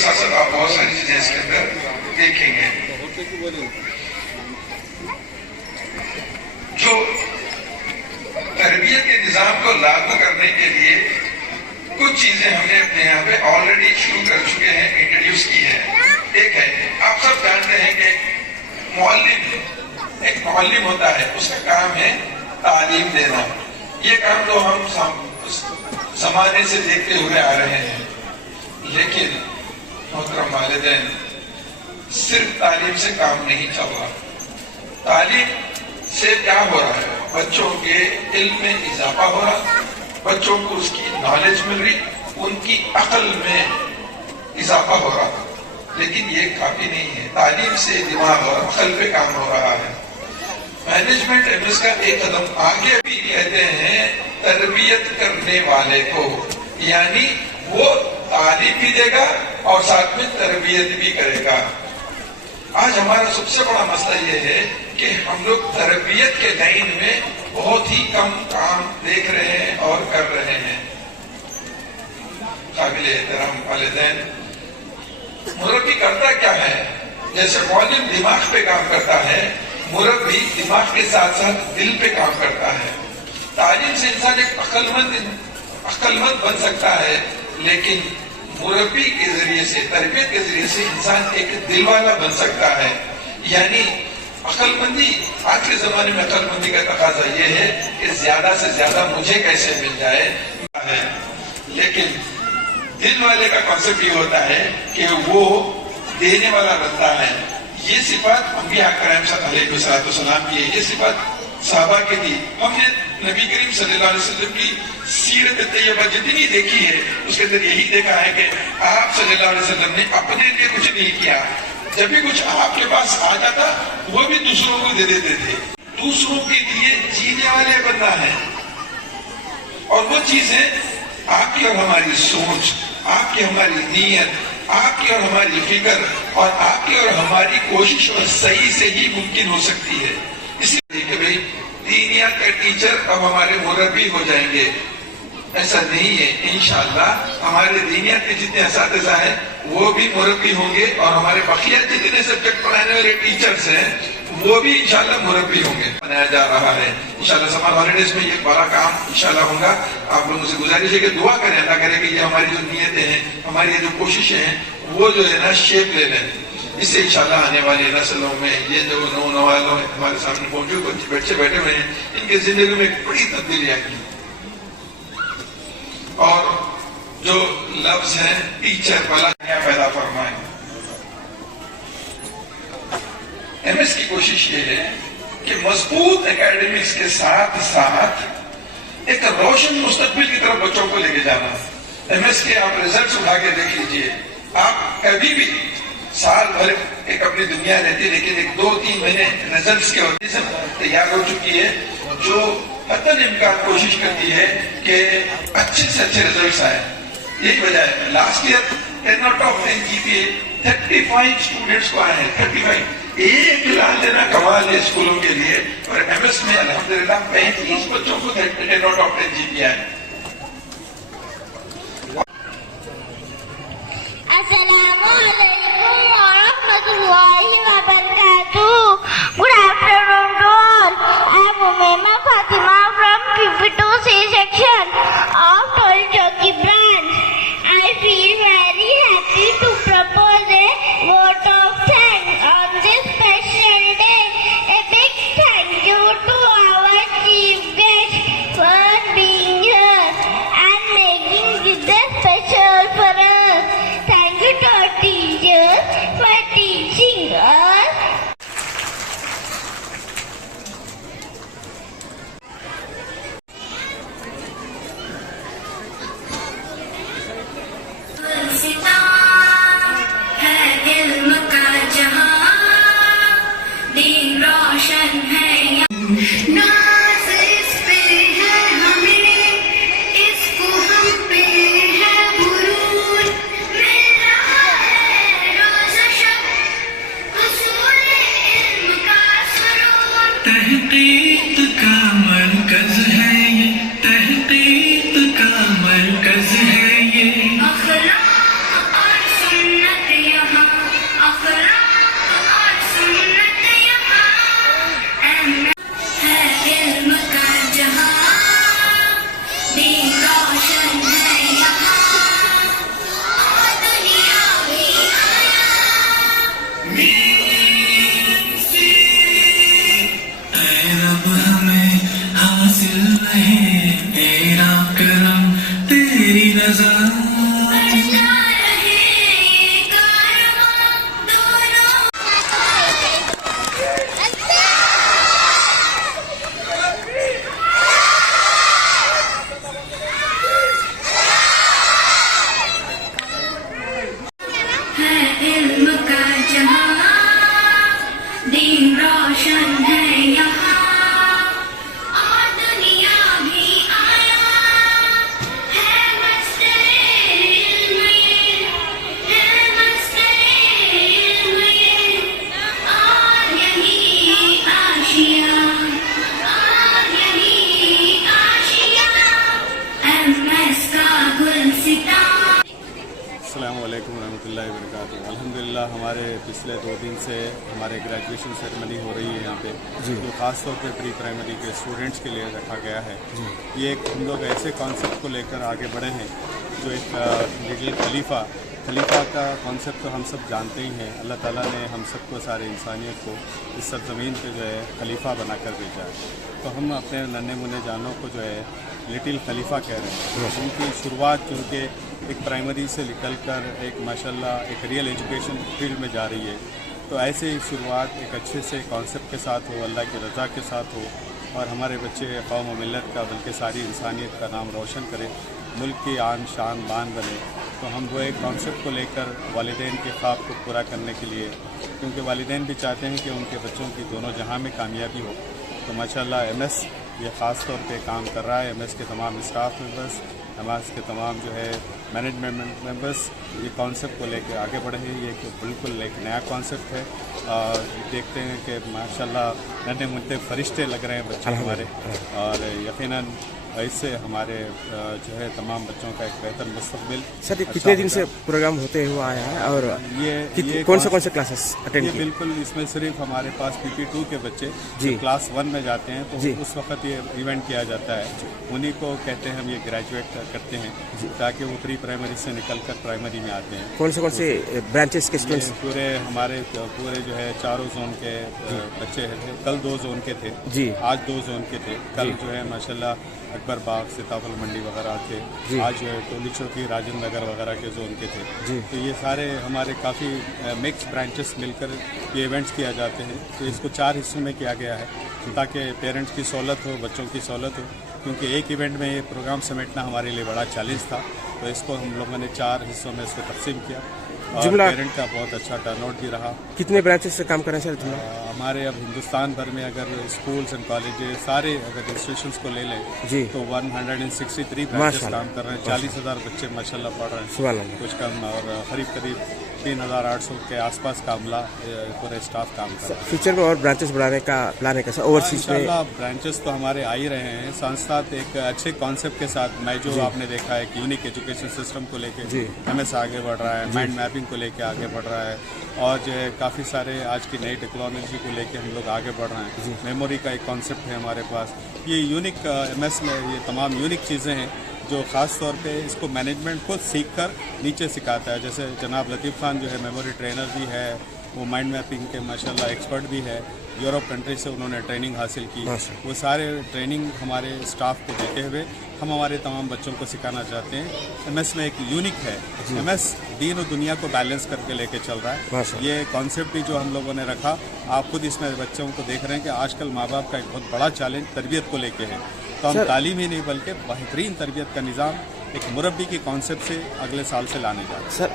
साथ साथ आप बहुत सारी चीजें इसके अंदर देखेंगे। जो तरबियत के निजाम को लागू करने के लिए कुछ चीजें हमने अपने यहाँ पे ऑलरेडी शुरू कर चुके हैं, इंट्रोड्यूस की है। एक है, आप सब जानते हैं कि एक मुअल्लिम होता है, उसका काम है तालीम देना। ये काम तो हम जमाने से देखते हुए आ रहे हैं, लेकिन मोहतरम वालिदैन, सिर्फ तालीम से काम नहीं चल रहा। तालीम से क्या हो रहा है? बच्चों के इल्म में इजाफा हो रहा, बच्चों को उसकी नॉलेज मिल रही, उनकी अकल में इजाफा हो रहा, लेकिन ये काफी नहीं है। तालीम से दिमाग और अकल पे काम हो रहा है। मैनेजमेंट एमएस का एक कदम आगे भी कहते हैं तरबियत करने वाले को, यानी वो तालीम भी देगा और साथ में तरबियत भी करेगा। आज हमारा सबसे बड़ा मसला ये है कि हम लोग तरबियत के लाइन में बहुत ही कम काम देख रहे हैं और कर रहे हैं। काबिल एहतराम वालिदैन, मुरब्बी करता क्या है? जैसे मुअल्लिम दिमाग पे काम करता है, मुरब्बी दिमाग के साथ साथ दिल पे काम करता है। तालीम से इंसान एक अक्लमंद बन सकता है, लेकिन मुरब्बी के जरिए से, तरबियत के जरिए से इंसान एक दिल वाला बन सकता है। यानी अक्लमंदी, आज के जमाने में अक्लमंदी का तकाजा ये है कि ज्यादा से ज्यादा मुझे कैसे मिल जाए, लेकिन दिल वाले का कॉन्सेप्ट ये होता है कि वो देने वाला बनता है। ये सिफात अंबिया करम सल्लल्लाहु की है, ये सिफात साहबा की थी। हमने नबी करीम सल्लल्लाहु अलैहि वसल्लम की सीरत तैयबा जितनी देखी है, उसके अंदर यही देखा है कि आप सल्लल्लाहु अलैहि वसल्लम ने अपने लिए कुछ नहीं किया। जब भी कुछ आपके पास आ जाता, वो भी दूसरों को दे देते थे। दूसरों के लिए जीने वाले बनना है, और वो चीज है आपकी और हमारी सोच, आपकी हमारी नीयत, आपकी और हमारी फिक्र, और आपकी और हमारी कोशिश और सही से ही मुमकिन हो सकती है। इसलिए कि भाई दीनियात के टीचर अब हमारे मुरब्बी हो जाएंगे, ऐसा नहीं है। इंशाअल्लाह हमारे दीनियात के जितने असातिज़ा हैं वो भी मुरब्बी होंगे, और हमारे बकिया जितने सब्जेक्ट पढ़ाने वाले टीचर्स हैं वो भी इंशाअल्लाह मुरब्बी होंगे। बनाया जा रहा है इंशाअल्लाह। समर हॉलीडेज में ये बड़ा काम इंशाअल्लाह होगा। आप लोगों से गुजारिश है कि दुआ करें, अल्लाह करे कि ये हमारी जो नीयतें हैं, हमारी जो कोशिशें हैं, वो जो है ना शेप ले लें। इससे इंशाअल्लाह आने वाली नस्लों में ये जो नौजवान हमारे सामने मौजूद बच्चे बैठे हुए हैं, इनके जिंदगी में एक बड़ी तब्दीली आएगी। और जो लफ्ज है टीचर वाला पैदा फरमाए। एमएस की कोशिश ये है कि मजबूत एकेडमिक्स के साथ साथ एक रोशन मुस्तकबिल की तरफ बच्चों को लेके जाना। एमएस के आप रिजल्ट्स उठा के देख लीजिए, आप कभी भी साल भर एक अपनी दुनिया रहती है, लेकिन एक 2-3 महीने रिजल्ट्स के वजह से तैयार हो चुकी है, जो हतन इम्कान कोशिश करती है कि अच्छे से अच्छे रिजल्ट्स आए। यही वजह है लास्ट ईयर 10/10 GPA 35 स्टूडेंट्स को आए हैं। 35 एक लाख देना कमाल है स्कूलों के लिए, और एमएस में अल्हम्दुलिल्लाह 35 बच्चों को 10/10 GPA है। Assalamualaikum warahmatullahi wabarakatuh. Good afternoon to all. I am Umaima Fatima from 52C section of Tolchoki branch. I feel very happy to propose a vote of thanks on this special day. A big thank you to our chief guest for being here and making this special for us. Thank you to our teachers for teaching us. अल्हम्दुलिल्लाह हमारे पिछले 2 दिन से हमारे graduation ceremony हो रही है यहाँ पे, जो ख़ास तौर पे प्री प्राइमरी के स्टूडेंट्स के लिए रखा गया है। ये एक हम लोग ऐसे कॉन्सेप्ट को लेकर आगे बढ़े हैं जो एक लिटिल खलीफा का कॉन्सेप्ट तो हम सब जानते ही हैं। अल्लाह ताला ने हम सबको, सारे इंसानियत को इस सरज़मीन पे जो है खलीफा बनाकर भेजा है। तो हम अपने नन्हे मुन्ने जानों को जो है लिटिल खलीफा कह रहे हैं। उनकी शुरुआत चूँकि एक प्राइमरी से निकल कर एक माशाल्लाह एक रियल एजुकेशन फील्ड में जा रही है, तो ऐसे ही शुरुआत एक अच्छे से कॉन्सेप्ट के साथ हो, अल्लाह की रज़ा के साथ हो, और हमारे बच्चे कौम व मिल्लत का बल्कि सारी इंसानियत का नाम रोशन करें, मुल्क की आन शान बान बने। तो हम वो एक कॉन्सेप्ट को लेकर वालिदैन के ख्वाब को पूरा करने के लिए, क्योंकि वालिदैन भी चाहते हैं कि उनके बच्चों की दोनों जहां में कामयाबी हो, तो माशाल्लाह एमएस ये ख़ास तौर पे काम कर रहा है। एमएस के तमाम स्टाफ मेंबर्स, एमएस के तमाम जो है मैनेजमेंट मेंबर्स ये कॉन्सेप्ट को लेकर आगे बढ़े हैं। ये बिल्कुल एक नया कॉन्सेप्ट है। देखते हैं कि माशाल्लाह नन्हे मुन्ने फरिश्ते लग रहे हैं बच्चे हमारे, और यकीनन इससे हमारे जो है तमाम बच्चों का एक बेहतर मुस्तकबिल। सर कितने दिन से प्रोग्राम होते हुए आया है, और ये कौन से क्लासेस अटेंड ये किए? बिल्कुल इसमें सिर्फ हमारे पास PP2 के बच्चे जो क्लास 1 में जाते हैं, तो उस वक्त ये इवेंट किया जाता है। उन्हीं को कहते हैं हम ये ग्रेजुएट करते हैं, ताकि वो प्री प्राइमरी से निकल कर प्राइमरी में आते हैं। कौन से ब्रांचेस के स्टूडेंट्स? पूरे हमारे पूरे जो है 4 जोन के बच्चे थे। कल 2 जोन के थे जी, आज 2 जोन के थे। कल जो है माशाल्लाह अकबर बाग, सीताफल मंडी वगैरह थे। आज जो है टोली चौकी, राजेंद्र नगर वगैरह के जोन के थे। तो ये सारे हमारे काफ़ी मिक्स ब्रांचेस मिलकर ये इवेंट्स किया जाते हैं। तो इसको 4 हिस्सों में किया गया है ताकि पेरेंट्स की सहूलत हो, बच्चों की सहूलत हो, क्योंकि एक इवेंट में ये प्रोग्राम समेटना हमारे लिए बड़ा चैलेंज था। तो इसको हम लोगों ने 4 हिस्सों में इसको तकसीम किया, और पेरेंट का बहुत अच्छा टर्नआउट भी रहा। कितने ब्रांचेस से काम कर रहे हैं सर? हमारे अब हिंदुस्तान भर में अगर स्कूल्स एंड कॉलेजेस सारे अगर इंस्टीट्यूशंस को ले लें जी, तो 163 ब्रांचेस काम कर रहे हैं। 40,000 बच्चे माशाल्लाह पढ़ रहे हैं, कुछ कम, और करीब 3,800 के आसपास का अमला पूरे स्टाफ काम कर रहा है। फ्यूचर में और ब्रांचेस बढ़ाने का प्लान है कैसा ओवरसीज में? ब्रांचेस तो हमारे आ ही रहे हैं, साथ साथ एक अच्छे कॉन्सेप्ट के साथ। मैं जो आपने देखा है कि यूनिक एजुकेशन सिस्टम को लेके एमएस आगे बढ़ रहा है, माइंड मैपिंग को लेके आगे बढ़ रहा है, और जो है काफ़ी सारे आज की नई टेक्नोलॉजी को लेके हम लोग आगे बढ़ रहे हैं। मेमोरी का एक कॉन्सेप्ट है हमारे पास। ये यूनिक एमएस में ये तमाम यूनिक चीज़ें हैं जो ख़ास तौर पे इसको मैनेजमेंट खुद सीख कर नीचे सिखाता है। जैसे जनाब लतीफ़ खान जो है मेमोरी ट्रेनर भी है, वो माइंड मैपिंग के माशाल्लाह एक्सपर्ट भी है। यूरोप कंट्री से उन्होंने ट्रेनिंग हासिल की। वो सारे ट्रेनिंग हमारे स्टाफ को देते हुए हम हमारे तमाम बच्चों को सिखाना चाहते हैं। एमएस में एक यूनिक है, एमएस दीन और दुनिया को बैलेंस करके लेके चल रहा है। ये कॉन्सेप्ट भी जो हम लोगों ने रखा, आप खुद इसमें बच्चों को देख रहे हैं कि आजकल माँ बाप का एक बहुत बड़ा चैलेंज तरबियत को लेके है। तो हम तालीम ही नहीं बल्कि बेहतरीन तरबियत का निज़ाम एक मुरब्बी के कॉन्सेप्ट से अगले साल से लाने जा रहे हैं। सर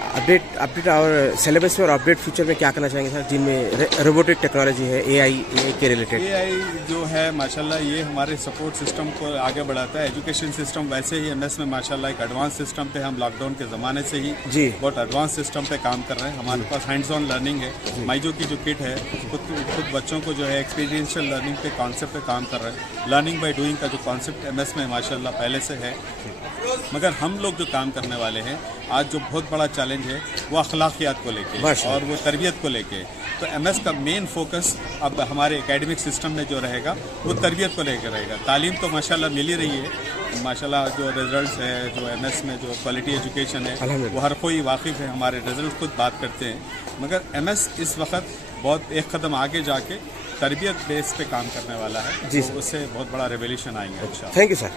अपडेट और सिलेबस में और अपडेट फ्यूचर में क्या करना चाहेंगे सर, जिनमें रोबोटिक टेक्नोलॉजी है, AI के रिलेटेड? AI जो है माशाल्लाह ये हमारे सपोर्ट सिस्टम को आगे बढ़ाता है। एजुकेशन सिस्टम वैसे ही एमएस में माशाल्लाह एक एडवांस सिस्टम पे हम लॉकडाउन के ज़माने से ही बहुत एडवांस सिस्टम पे काम कर रहे हैं। हमारे पास हैंड्स ऑन लर्निंग है। माइजो की जो किट है खुद बच्चों को जो है एक्सपीरियंशियल लर्निंग पे कॉन्सेप्ट पे काम कर रहे हैं। लर्निंग बाय डूइंग का जो कॉन्सेप्ट एमएस में माशाल्लाह पहले से है, मगर हम लोग जो काम करने वाले हैं आज जो बहुत बड़ा चैलेंज है वो अखलाकियात को लेके और वो तरबियत को लेके। तो एमएस का मेन फोकस अब हमारे एकेडमिक सिस्टम में जो रहेगा वो तरबियत को लेकर रहेगा। तालीम तो माशाल्लाह मिल ही रही है, माशाल्लाह जो रिजल्ट्स है, जो एमएस में जो क्वालिटी एजुकेशन है वो हर कोई वाकिफ़ है, हमारे रिजल्ट खुद बात करते हैं। मगर एमएस इस वक्त बहुत एक कदम आगे जाके तरबियत बेस पे काम करने वाला है, तो उससे बहुत बड़ा रेवोल्यूशन आएंगे। अच्छा, थैंक यू सर।